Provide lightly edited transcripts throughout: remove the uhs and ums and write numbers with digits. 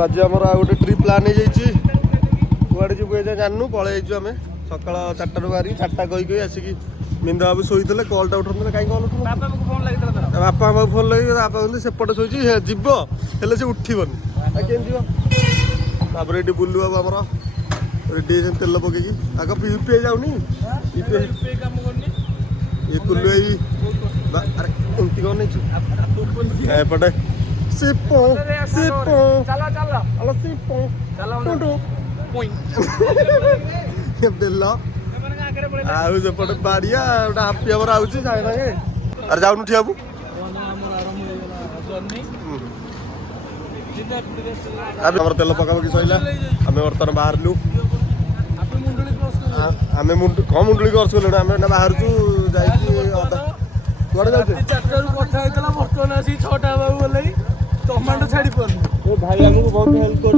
आज आमर आ गोटे ट्रिप प्लान हो जाए जी जानू पलि आम सका 4 बाहरी 4टा कही आसिक मिंदा बाबू शोते कलटा उठा कहीं कल उठू बापा बाबू फोन लगे बापा कहते सेपटे शोची जीव हेल्ले से उठबनी के तापर ये बुलू बाबू आमर रेडी तेल पकई आग यूपीआई जाऊनी ये कुल्लू अरे एमती कौन नहीं एपटे सिपो सिपो चलो सिपो चलो बेल आउपटे बाड़िया गोटे हापी आवर आउे सागे सागे अरे जाऊनु ठियाबू आम तेल पका पकी सैला आम बर्तमान बाहरलु आम कम मुंडली क्रस कलु आम बाहर कुआड़े जाऊे 4 कथा बर्तमान आसी 6टा बाबू गल टमाटो छाड़ी पार भाई आमको बहुत हेल्प कर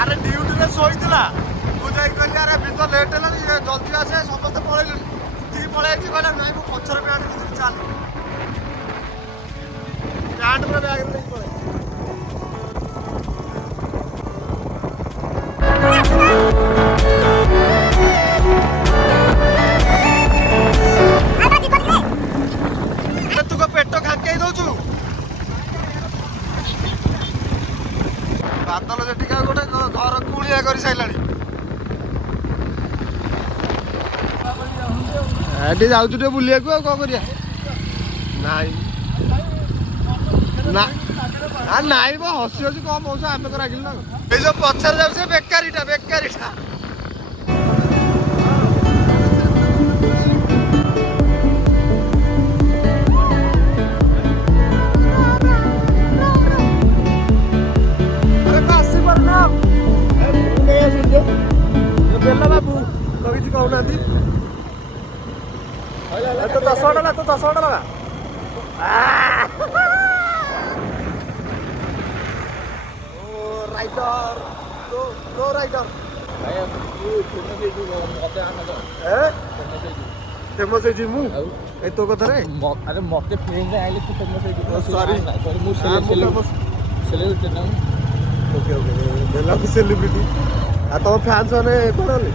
अरे ड्यूटी शोला मुझे कहली अरे बिंद लेट है जल्दी आसे समस्त पलैल पलि कहला ना मुझे पचर प्याट चल प्याट पूरा बैग नहीं पड़े तू पेट खाके दौचु बादल से गोटे घर कुलिया कर सारा जाऊँ बुलिया कौन कर नाई हसी हसी कौन मौसा आम को रागिल ना जो पचर जाऊे बेकारीटा बेकारीटा बेला बाबू कभी कहना तो 10 टका तो 10 टका राइडर नो राइडर फेमस है मु तो कथा रे अरे मते फ्रेंड आइले तो फेमस है सॉरी मु सेलिब्रिटी ना ओके ओके बेला की सेलिब्रिटी आ तो फैंस माने कोन ले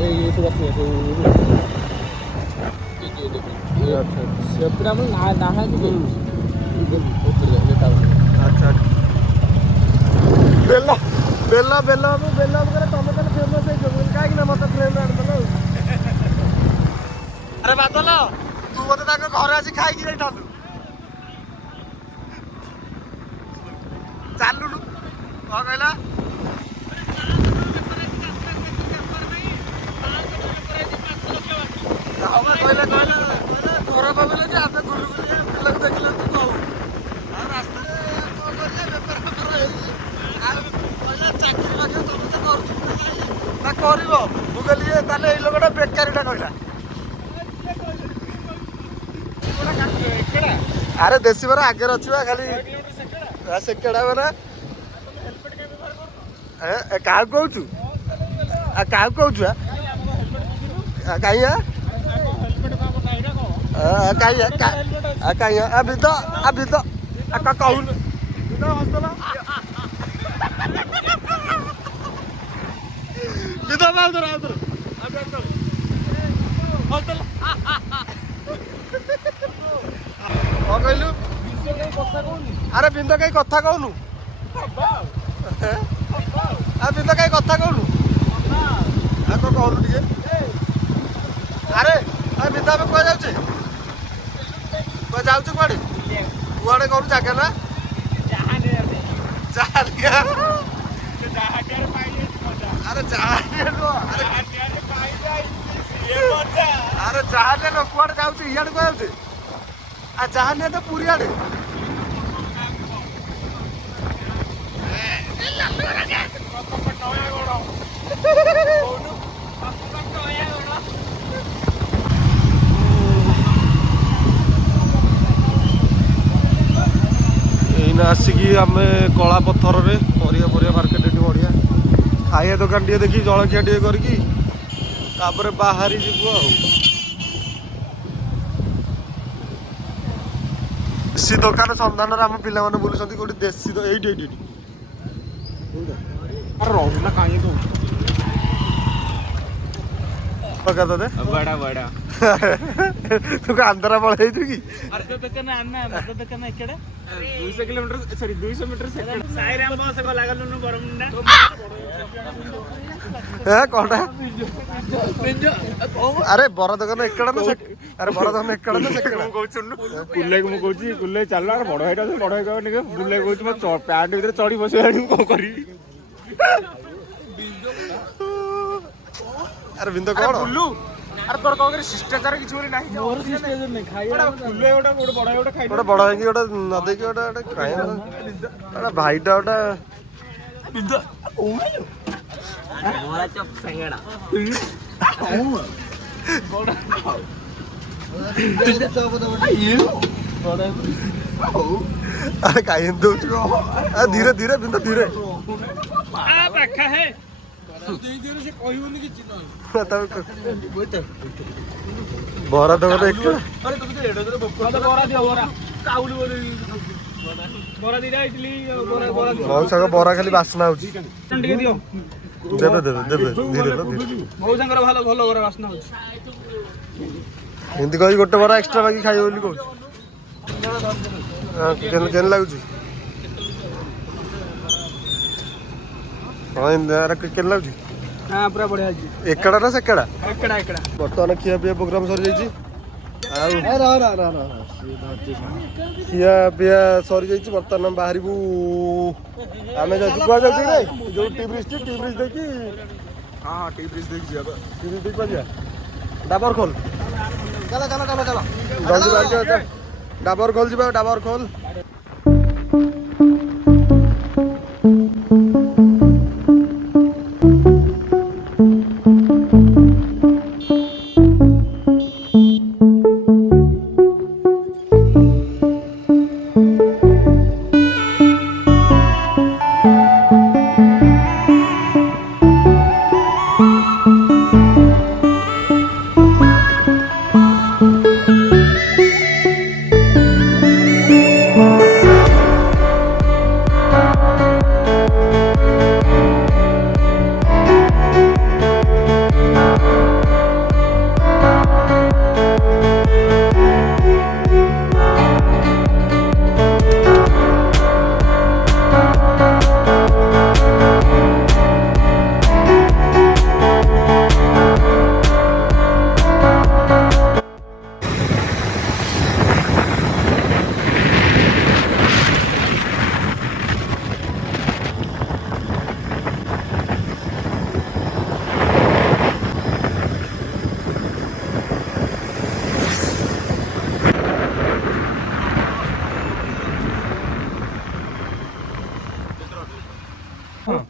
ये तो बस अच्छा से पूरा मन ना है कि अच्छा बेला बेला बेला बेला वगैरह टमाटर तो फेमस है जो काहे कि ना मत फ्रेंड आन दलो अरे बादल तू मते ताके घर आसी खाई कि जाइथालु चालु न कहला कहला घर भाविले जे आमे गुरु गुरु देखला तू कहू रास्ता चाकरी बाकरी तुम तो कर लोकटा बेकारीटा कहला अरे देसी बरा आगे अच्छी खाली से केड़ा बना क्या कहूँ क्या कहूँ कहीं कहीं अभी तो कहूँ कहलु अरे बिंद कहीं कथा कहनु बिंद कहीं कथा कहनु कहनु टे अरे बिंदा में कह जाऊे ଯାଉଛୁ କୁଆଡେ କୁଆଡେ କରୁ ଜାଗା ନା ଆରେ ଆରେ ଯାହା ନେ କୁଆଡେ ଯାଉଛି ଇଆଡେ କୁଆଡେ ଯାଉଛି ଆଉ ଯାହା ନେ ତ ପୁରୀ ଆଡେ ଏଇନା ଆସିକି ଆମେ କଳା ପଥରରେ ପରିବା ମାର୍କେଟ ଏଠି ବଢିଆ ଖାଇବା ଦୋକାନ ଟିକେ ଦେଖି ଜଳଖିଆ ଟିକେ କରିକି ତାପରେ ବାହାରି ଯିବୁ ଆଉ ଦେଶୀ ଦୋକାନ ସନ୍ଧାନରେ ଆମ ପିଲାମାନେ ବୁଲୁଛନ୍ତି କୋଉଠି ଦେଶୀ ଏଇଠି ରହୁନା କାହିଁ ତତେ ବड़ा बड़ा ତୁ ଆନ୍ଧ୍ରା ପଳେଇଛୁ କି अरे तो दुकान अन्ना मत दुकान इकडे 200 kilometre sorry 200 metre second Sairam bus को लागलनु बरमुंडा कौटा अरे बड़ दোकान एकड़ा ना अरे बड़ दोकान एकड़ा ना सेकड़ा कुल्ले को कहूची कुल्ले चल यार बड़ भाईटा बड़ भाई कहनी बुल्ले कहूची मैं पैंट भीतर चढ़ी बसिबानी को करी अरे बिंदु कौन बुल्लू अरे तोर कह करे शिष्टाचार किछ बोली नाही मोर शिष्टाचार नहीं खाइया कुल्ले ओटा बड़ भाई ओटा खाइ ओटा बड़ भाई की ओटा न देखि ओटा खाइ ओटा भाईटा ओटा बिंदु मोरा चप संगड़ा अरे काई दो धीरे धीरे बिंदु धीरे आ पाखा है धीरे से कहबोनी कि चिन्ह बरा दोकान एक अरे तुम तो एडो बरा दियो बरा काउली बरा दिरा इडली बरा मौसा बरा खाली बासना होची टिके दियो देबे धीरे धीरे मौसांकर भालो भलो बरा बासना होची हिंदी कहि गोटे बरा एक्स्ट्रा बाकी खाइ बोली कहू केन लागुची हाँ यार केन लागुची हां पूरा बढ़िया जी एकड़ा ना सेकड़ा एकड़ा बर्तमान खिया पिया प्रोग्राम सरी जाइए खिया पिया सरी जाइए बर्तमान बाहर आम जा जो टी ब्रिज देखी हां टी ब्रिज देख जिया टी ब्रिज देख पाजिया डाबर खोल चलो जल्दी बाहर जा डाबर खोल जीवा डाबर खोल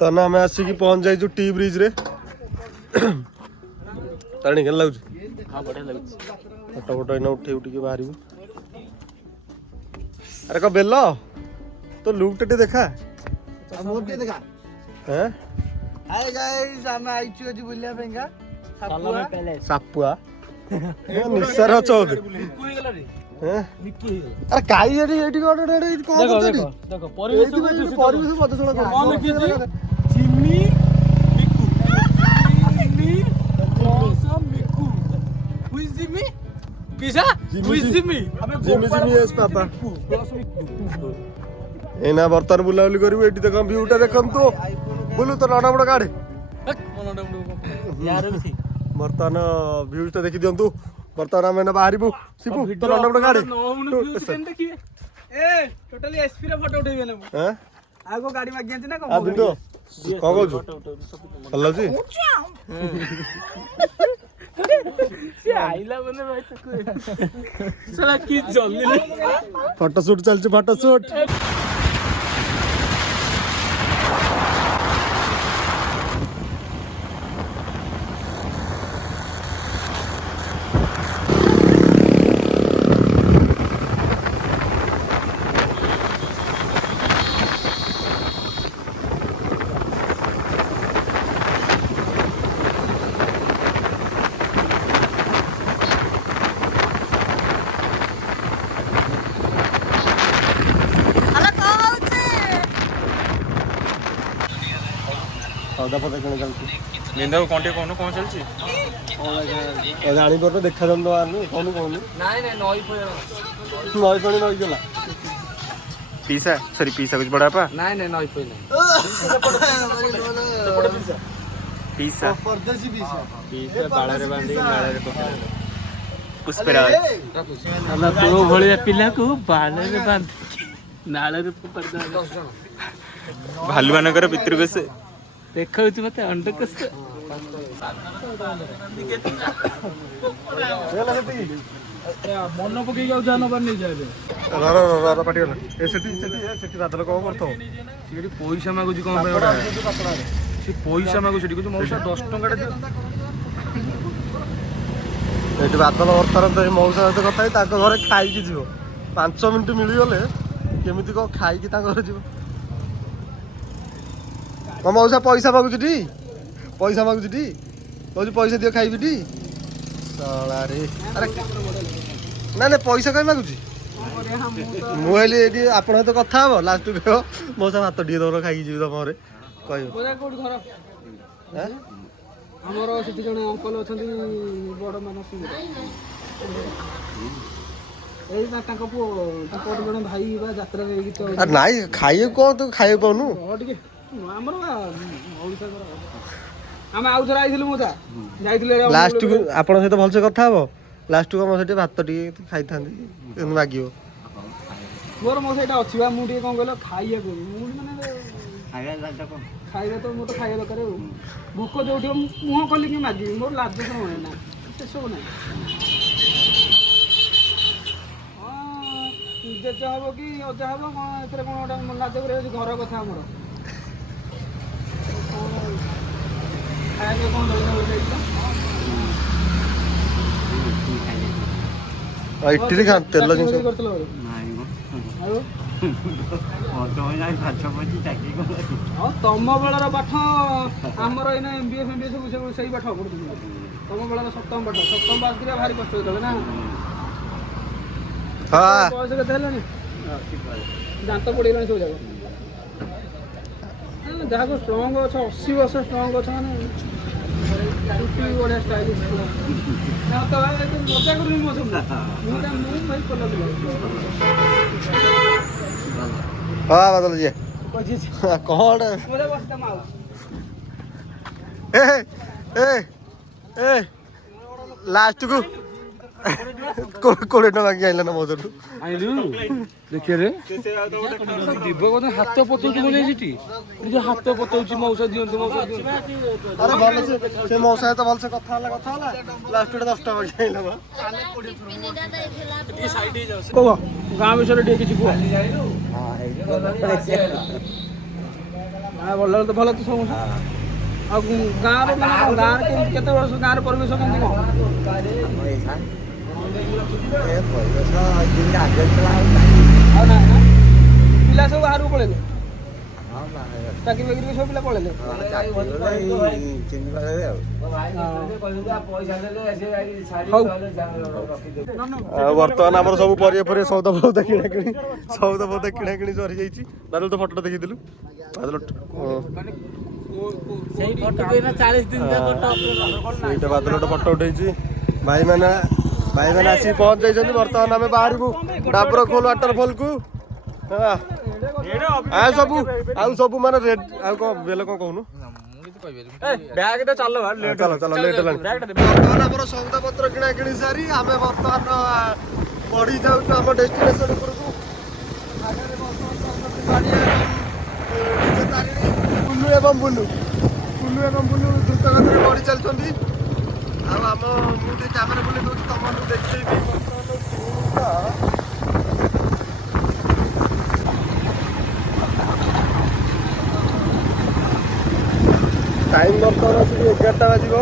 तन आम आसिक पहुंच जाइए टी ब्रिज रे ताणी के लगुच फटो फटो इना उठे उठिके बाहर अरे का बेल तो लुक टे देखा हैं हाय गाइस हम आइछु आज बुलिया पेंगा सापुआ निस्सार चौधरी हैं अरे काई एडी एडी कोन देखो परिवेश प्रदूषण कर जिम्मी मिकू जिम्मी मौसम मिकू हुई जिम्मी किसा हुई जिम्मी जिम्मी एस पापा एना बर्तन बुलाबुली करू एटी देखम व्यूटा देखम तो बुलु तो नडा बड काढे बर्तन व्यूटा देखि दियंतु ବର୍ତ୍ତମାନ ଆମେ ଏଇନା ବାହାରିବୁ ଶିବୁ ତ ଲଣ୍ଡନ ଗୋଟେ ଗାଡ଼ି ଟୋଟାଲି ଏସପି ର ଫଟୋ ଉଠେଇବେ ନା ଆଁ ଆଉ କୋ ଗାଡି ମାଗି ଆଣିଛି ନା ଆ ବିନ୍ଦୁ କଣ କହୁଛୁ ଭଲ ଅଛି ସେ ଆଇଲା ମାନେ ଭାଇ ତାକୁ ସାଲା କି ଜଲ୍ଦି ଫଟୋ ସୁଟ୍ ଚାଲିଛି ଫଟୋ ସୁଟ୍ ସଉଦା ଫଦା କିଣା ଚାଲିଛି ନିନ୍ଦାକୁ କଣ ଟିକେ କହୁନୁ କଣ ଚାଲିଛି ଜାଣିପାରୁନ ଦେଖାଯାଉନି ତ ଆଣିନି କହୁନୁ କହୁନୁ ନାଇଁ ନାଇଁ ନଈ ନଈ ପାଣି ନଈଗଲା ପିସା ସରି ପିସା କୁछ ବड़ा पा नहीं नहीं नई कोई नहीं ପିସା परदेसी पीसा ପିସା ବାଳରେ ବାନ୍ଧି ନାଳରେ ପକେଇ ପୁଷ୍ପରାଜ ହେଲା ତୋ ଭଳିଆ ପିଲାକୁ ବାଳରେ ବାନ୍ଧି ନାଳରେ ପକଡା ଭାଲୁମାନଙ୍କର ପିତୃକୋଷ ଦେଖାଉଛି ମତେ ଅଣ୍ଡକୋଷ ମନ ପକେଇ ଯାଉ ଯାନ ବାର ନେଇ ଯାଏ ରାଧା ପାଟିଗଲା ଏ ସେଠି ରାଧାଲ କଣ କରୁଥିବ ସେଠି ପଇସା ମାଗୁଛି କଣ ପାଇଁ ଗୋଟେ ସେ ପଇସା ମାଗୁଛି ସେଠି କହୁଛି ମଉସା 10 ଟଙ୍କାଟା ଦିଅ ଏଠି ବାଦଲ ବର୍ତ୍ତମାନ ତ ଏଇ ମଉସା ସହିତ କଥା ହେଇ ତାଙ୍କ ଘରେ ଖାଇକି ଯିବ 5 ମିନିଟ୍ ମିଳିଗଲେ କେମିତି କଣ ଖାଇକି ତାଙ୍କ ଘରେ ଯିବ କଣ ମଉସା ପଇସା ମାଗୁଛି ଟି କହୁଛି ପଇସା ଦିଅ ଖାଇବି ଟି ଶଳାରେ ଆରେ ନା ପଇସା କାଇଁ ମାଗୁଛି ମୁଁ କହିଲି ଏଠି ଆପଣ ସହିତ କଥା ହବ ଲାଷ୍ଟକୁ କହିବ ମଉସା ଭାତ ଟିକେ ଦଉନ ଖାଇକି ଯିବି ତମ ଘରେ କହିବ ଆମର ସେଠି ଜଣେ ଅଙ୍କଲ ଅଛନ୍ତି ବଡ଼ ମାନସିଂହ ଏଇ ତାଙ୍କ ପୁଅ ତାଙ୍କ ଜଣେ ଭାଇ ବା ଯାତ୍ରା କରିକି ତ ଆରେ ନାଇଁ ଖାଇବାକୁ କଣ ତୁ ଖାଇବାକୁ ପାଉନୁ ଟିକେ ଆମର ଓଡ଼ିଶା ଆମେ ଆଉ ଥରେ ଆଇଥିଲୁ ମଜା ଯାଇଥିଲୁ ଲାଷ୍ଟକୁ ଆପଣଙ୍କ ସହିତ ଭଲସେ କଥା ହବ ଲାଷ୍ଟକୁ ମୋ ସେଠି ଭାତ ଟିକେ ଖାଇଥାନ୍ତି କିନ୍ତୁ ମାଗିବ ମୋର ମୋ ସେଇଟା ଅଛି ବା ମୁଁ ଟିକେ କଣ କହିଲ ଖାଇବାକୁ ମୁଁ ମାନେ ଖାଇବା ତ ମୁଁ ତ ଖାଇବା ଦରକାର ଆଉ ଭୋକ ଯୋଉଠି ମୁହଁ ଖୋଲିକି ମାଗିବି ମୋର ଲାଜ ଶରମ ନା ସେସବୁ ନାହିଁ ହଁ ଜେଜେ ହବ କି ଅଜା ହବ କଣ ଏଥିରେ କଣ ଗୋଟେ ଲାଜ କରିବା ଘର କଥା ଆମର ଖାଇବା କଣ ଇଟିଲି ଖା ତେଲ ଜିନିଷ କରିଥିଲ ଆଉ ତମ ବେଳର ପାଠ ଆମର ଏଇନା MBA FMBA ସବୁ ସେଇ ପାଠ ପଢୁଛନ୍ତି ତମ ବେଳର ସପ୍ତମ ପାଠ ସପ୍ତମ ପାସ୍ କରିବା ଭାରି କଷ୍ଟ ହେଇଥିଲା ନା ବୟସ କେତେ ହେଲାଣି ଦାନ୍ତ ପଡ଼ିଗଲାଣି ସବୁ ଯାକ ଯାହାକୁ ଷ୍ଟ୍ରଙ୍ଗ ଅଛ 80 ବର୍ଷ ଷ୍ଟ୍ରଙ୍ଗ ଅଛ ମାନେ ବଢ଼ିଆ ଷ୍ଟାଇଲିଶ ମଜା କରୁନି ମୋ ସବୁ ମୁଁ ଭାଇ କଲା ହଁ ବାଦଲ ଯିଏ କଣ ଏ ଲାଷ୍ଟକୁ 20 ଟଙ୍କା ମାଗି ଆଇଲା ନା ମୋ ସଠୁ ଦେଖିରେ ଯିବ କଥା ହାତ ପତଉଛି ବୋଲେ ସେଠି ହାତ ପତଉଛି ମଉସା ଦିଅନ୍ତୁ ଆରେ ଭଲସେ ସେ ମୋ ସହିତ ଭଲସେ କଥା ହେଲା ଲାଷ୍ଟ 10 ଟଙ୍କା ମାଗି ଆଇଲା ବା କହ ଗାଁ ବିଷୟରେ ଟିକେ କିଛି କୁହ ଭଲ ତ ଭଲ ତ ସବୁ ଆଉ ଗାଁର ମାନେ ଗାଁରେ କେମିତି କେତେ ବର୍ଷ ଗାଁର ପରିବେଶ କେମିତି କଣ ଆଉ ନା ପିଲା ସବୁ ବାହାରକୁ ପଳେଇଲେ ଚାକିରି ବାକିରି ସବୁ ପିଲା ପଳେଇଲେ ଆଉ ବର୍ତ୍ତମାନ ଆମର ସବୁ ପରିବା ସଉଦା ଫଉଦା କିଣାକିଣି ସରିଯାଇଛି ବାଦଲ ତ ଫଟୋଟା ଦେଖିଥିଲୁ ବାଦଲ ସେଇଟା ବାଦଲଟା ଫଟୋ ଉଠେଇଛି ଭାଇମାନେ ଆସିକି ପହଞ୍ଚି ଯାଇଛନ୍ତି ବର୍ତ୍ତମାନ ଆମେ ବାହାରିବୁ ଡାବର ଖୋଲ ୱାଟରଫଲକୁ ଆଉ ସବୁ ମାନେ ରେଡ୍ ଆଉ କଣ ବେଲେ କଣ କହୁନୁ ବ୍ୟାଗ ତ ଚାଲ ଚାଲ ଚାଲ ଲେଟ୍ ହେଲାଣି। ବର୍ତ୍ତମାନ ଆମର ସଉଦା ପତ୍ର କିଣା କିଣି ସାରି ଆମେ ବର୍ତ୍ତମାନ ବଢି ଯାଉଛୁ ଆମ ଡେଷ୍ଟିନେସନ ଉପରକୁ। ଆଗରେ ବୁଲୁ ଏବଂ ବୁଲୁ ଦ୍ରୁତ ଗତିରେ ବଢି ଚାଲିଛନ୍ତି। ଆଉ ଆମ ମୁଁ ଟିକେ କ୍ୟାମେରା ବୁଲେଇ ଦଉଛି ତମମାନଙ୍କୁ ଦେଖେଇବି ବର୍ତ୍ତମାନ ସିନ୍ଟା। ଟାଇମ୍ ବର୍ତ୍ତମାନ ଆସିକି 11ଟା ବାଜିବ।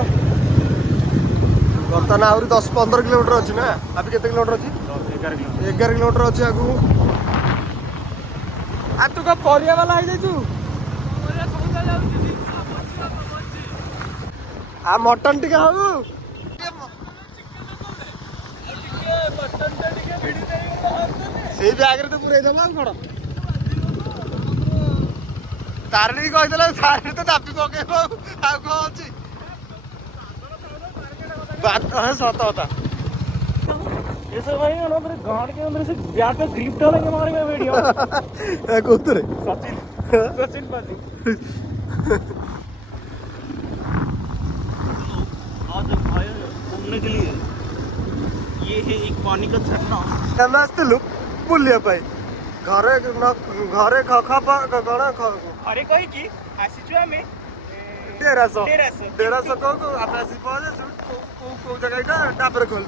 ବର୍ତ୍ତମାନ ଆହୁରି 10-15 କିଲୋମିଟର ଅଛି ନା? ଆବି କେତେ କିଲୋମିଟର ଅଛି? 11 କିଲୋମିଟର ଅଛି ଆଗକୁ। ଆ ତୁ କଣ ପରିବା ବାଲା ହେଇଯାଇଛୁ? ଆ ମଟନ ଟିକେ ହଉ। ସେଇ ବ୍ୟାଗରେ ତ ପୁରେଇ ଦବ ଆଉ କଣ? ତାରିଣୀ କହିଦେଲା ତାରିଣୀ ତ ଦାବି ପକେଇବ ଆଉ କଣ ଅଛି? ସତ କଥା। ऐसे भाई अंदर गार्ड के अंदर से बैट पे ग्रिप डालेंगे मारेगा वीडियो। कौतरे सचिन बाजी आज भाई घूमने के लिए ये है एक पानी का झरना। ଆମେ ଆସିଥିଲୁ ବୁଲିବା ପାଇଁ। ଘରେ ଘରେ अरे कोई की ଆସିଛୁ ଆମେ 150 କହୁ ଆମେ ଆସି ପହଞ୍ଚୁ କୋଉ ଜାଗା ଏଇଟା ଡାବରେ ଖୋଲ।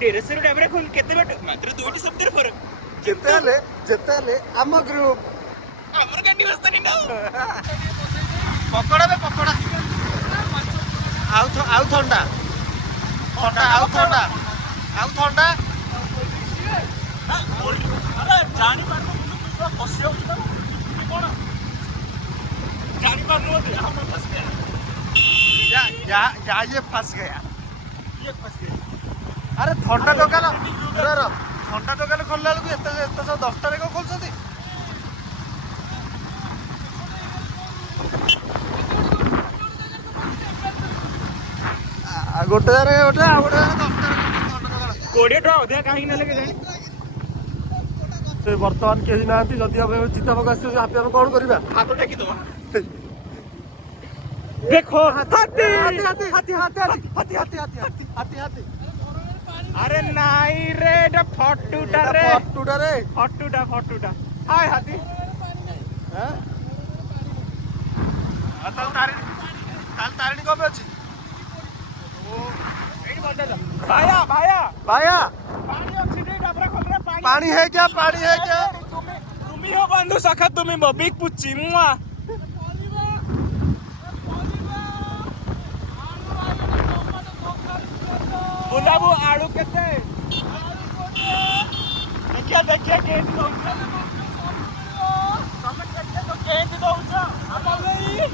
टेरेस ରୁ ଡାବରା ଖୋଲ କେତେ ବାଟ ମାତ୍ର 2ଟି ଶବ୍ଦର ଫରକ। ଯେତେ ହେଲେ ଆମ ଗ୍ରୁପ ଆମର ଗାଣ୍ଡି ବସ୍ତାନି ନା ପକୋଡା ଆଉ ଥଣ୍ଡା अरे जानी पारनो तू फस जाउछ ना कोन जानी पारनो हम फस गया ये फंस गया। अरे थंडा दुकान थंडा दुकान खोलला बेलू एत सब 10 टारे कौन खोलुଛନ୍ତି? गोटे आ गोटे 10 कोड़े टका अधिक कहीं ना लगे जानी से वर्तमान केही नांती जदि हम चिता पक आसी हापी हम कौन करबा? हाथ टेकी दो देखो हाथी अरे नाई रे एटा फटुटा रे फटुटा हाय हाथी हां ताल तारिणी कब अछि? भाया पानी अच्छी रे डबरा खोल रे पानी है क्या तुम ही हो बंधु सखा तुम ही बिग पुच्ची मुआ बुलाबू आलू केते देखिए केंदी दउछ तमे केते तो केंदी दउछ अपन नहीं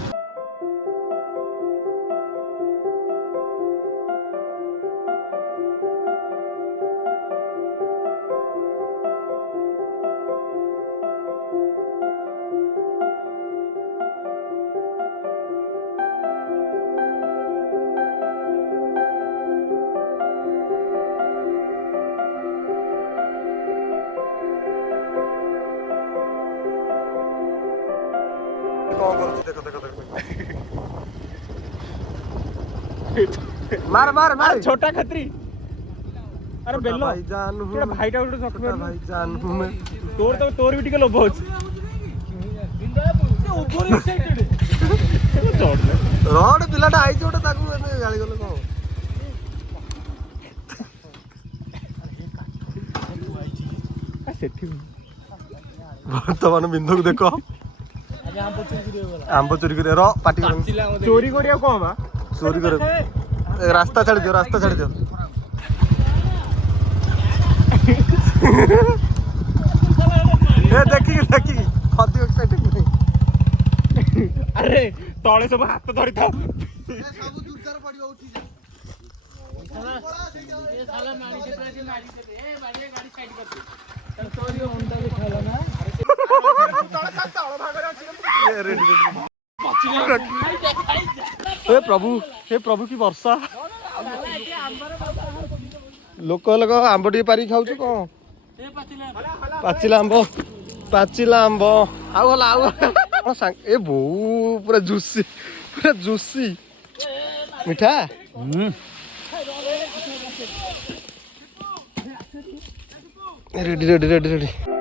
मार छोटा खतरी अरे बेल्लो भाईजान केड़ा भाईटा उठे सकबे भाईजान मैं तोर भी टिके लोभ होछ ऊपर एक्साइटेड रड पिलाटा आइछ ओटा ताकू एने गाली गले को सेठी वर्तमान बिंदु को देखो आंब चोरी करे रो पाटी चोरी करिया कोन बा चोरी करे रास्ता छाड़ दियो ए देखी खदी एक्साइटेड नहीं अरे तळे सब हाथ धरि था सब जुर्जार पडियो उठी जा ये साला मारी के मारी दे ए भाई गाड़ी साइड कर दे तोरी होंडा के खाला ना तळ भागरे अछि हे प्रभु की वर्षा लोक आंब टी पारी खाऊ कौन पाचिला आंब आउ ए बो पूरा जुसी पूरा जूसी मिठा रेडी रेडी रेडी रेडी